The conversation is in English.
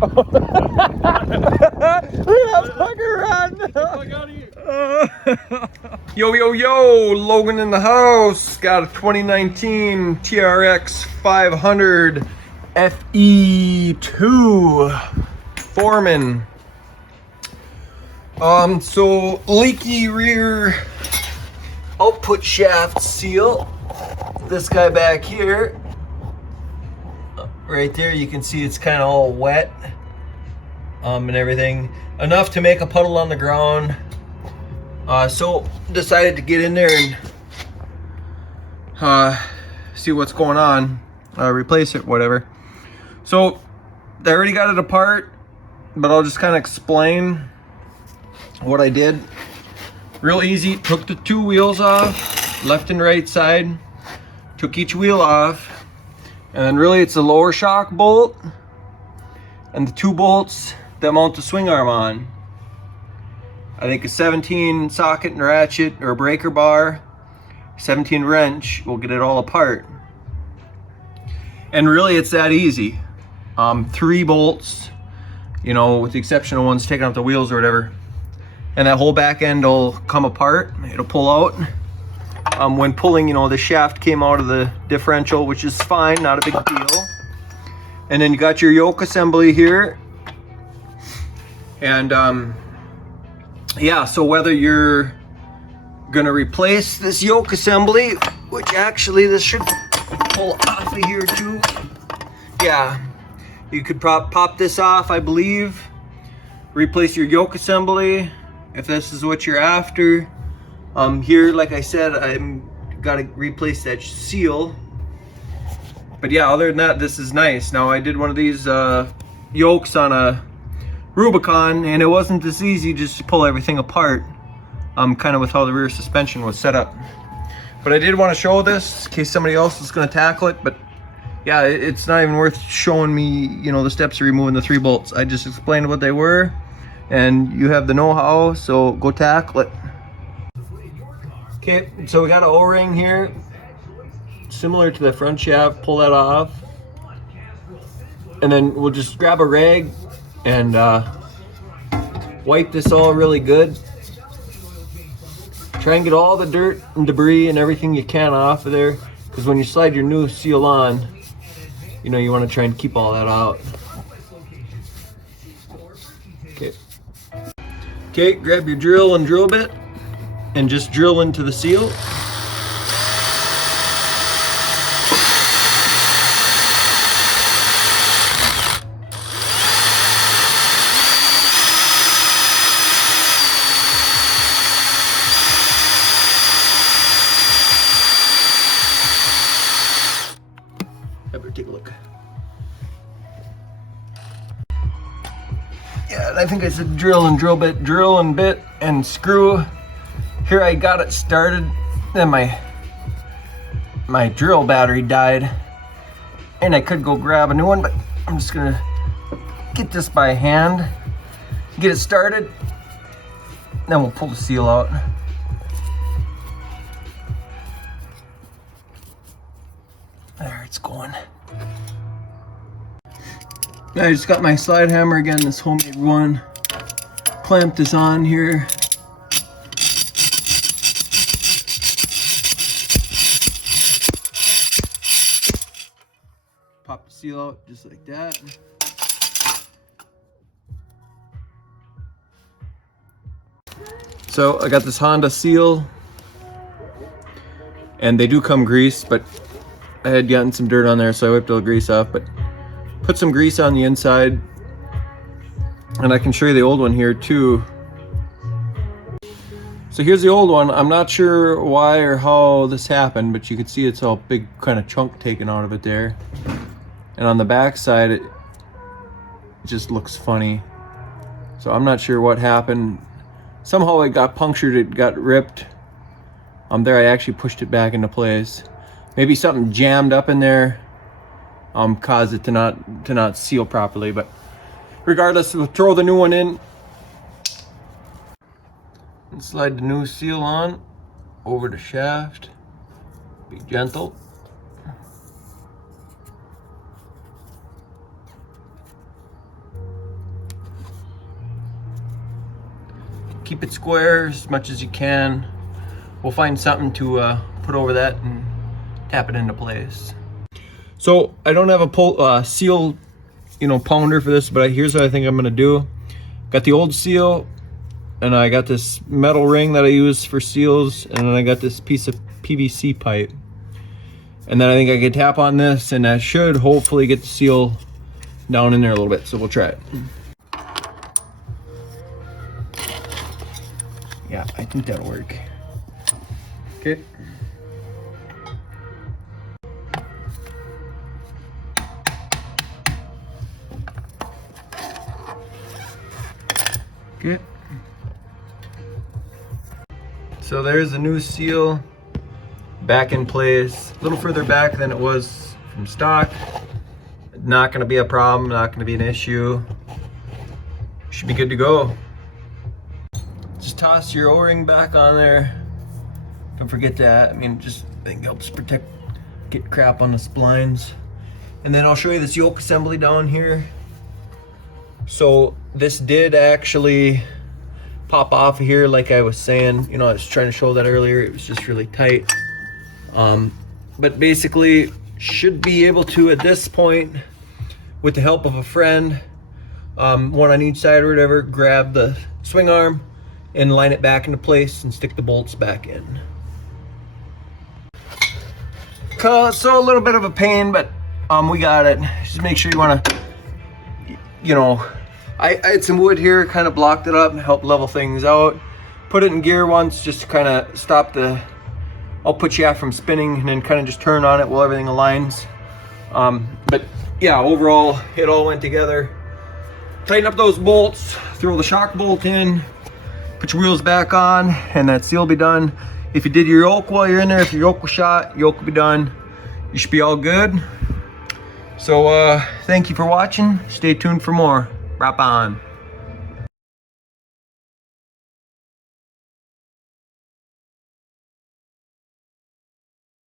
Look at that fucker run! Yo, yo, yo! Logan in the house. Got a 2019 TRX420 FE2 Foreman. So leaky rear output shaft seal. This guy back here, right there, you can see it's kind of all wet, and everything, enough to make a puddle on the ground. So decided to get in there and see what's going on, replace it, whatever. So I already got it apart, but I'll just kind of explain what I did. Real easy. Took the two wheels off, left and right side. Took each wheel off, and then really it's the lower shock bolt and the two bolts that mount the swing arm on. I think a 17 socket and ratchet or breaker bar, 17 wrench will get it all apart. And really it's that easy. 3 bolts, you know, with the exception of ones taking out the wheels or whatever. And that whole back end will come apart, it'll pull out. When pulling, you know, the shaft came out of the differential, which is fine, not a big deal. And then you got your yoke assembly here. And yeah, so whether you're gonna replace this yoke assembly, which actually this should pull off of here too. Yeah, you could pop this off, I believe. Replace your yoke assembly if this is what you're after. Here, like I said, I'm gotta replace that seal. But yeah, other than that, this is nice. Now I did one of these yokes on a Rubicon, and it wasn't this easy just to pull everything apart. Kind of with how the rear suspension was set up. But I did want to show this in case somebody else is going to tackle it. But yeah, it's not even worth showing me, you know, the steps of removing the 3 bolts. I just explained what they were, and you have the know-how, so go tackle it. Okay, so we got an O-ring here, similar to the front shaft. Pull that off, and then we'll just grab a rag and wipe this all really good. Try and get all the dirt and debris and everything you can off of there, because when you slide your new seal on, you know, you want to try and keep all that out. Okay, grab your drill and drill bit and just drill into the seal. Ever take a look. Yeah, and I think I said drill and drill bit, drill and bit and screw. Here I got it started, then my drill battery died, and I could go grab a new one, but I'm just gonna get this by hand, get it started, then we'll pull the seal out. There, it's going. I just got my slide hammer again, this homemade one. Clamp this on here. Pop the seal out just like that. So I got this Honda seal, and they do come greased, but I had gotten some dirt on there, so I wiped all the grease off, but put some grease on the inside. And I can show you the old one here too. So here's the old one. I'm not sure why or how this happened, but you can see it's all big kind of chunk taken out of it there. And on the back side, it just looks funny. So I'm not sure what happened. Somehow it got punctured, it got ripped. There I actually pushed it back into place. Maybe something jammed up in there, caused it to not seal properly. But regardless, we'll throw the new one in and slide the new seal on over the shaft. Be gentle. keep it square as much as you can. We'll find something to put over that and tap it into place. So I don't have a seal, pounder for this, but here's what I think I'm gonna do. Got the old seal, and I got this metal ring that I use for seals, and then I got this piece of PVC pipe. And then I think I can tap on this, and that should hopefully get the seal down in there a little bit. So we'll try it. Yeah, I think that'll work. Okay. Okay. So there's the new seal back in place, a little further back than it was from stock. Not going to be a problem, not going to be an issue. Should be good to go. Just toss your O-ring back on there. Don't forget that. I think it helps get crap on the splines. And then I'll show you this yoke assembly down here. So this did actually pop off of here, like I was saying. I was trying to show that earlier. It was just really tight. But basically should be able to, at this point, with the help of a friend, one on each side or whatever, grab the swing arm and line it back into place and stick the bolts back in. So a little bit of a pain, but we got it. Just make sure you want to, I had some wood here, kind of blocked it up and helped level things out. Put it in gear once just to kind of stop I'll put you off from spinning, and then kind of just turn on it while everything aligns. But yeah, overall it all went together. Tighten up those bolts, throw the shock bolt in, put your wheels back on, and that seal will be done. If you did your yoke while you're in there, if your yoke was shot, yoke will be done. You should be all good. So thank you for watching. Stay tuned for more. Wrap on.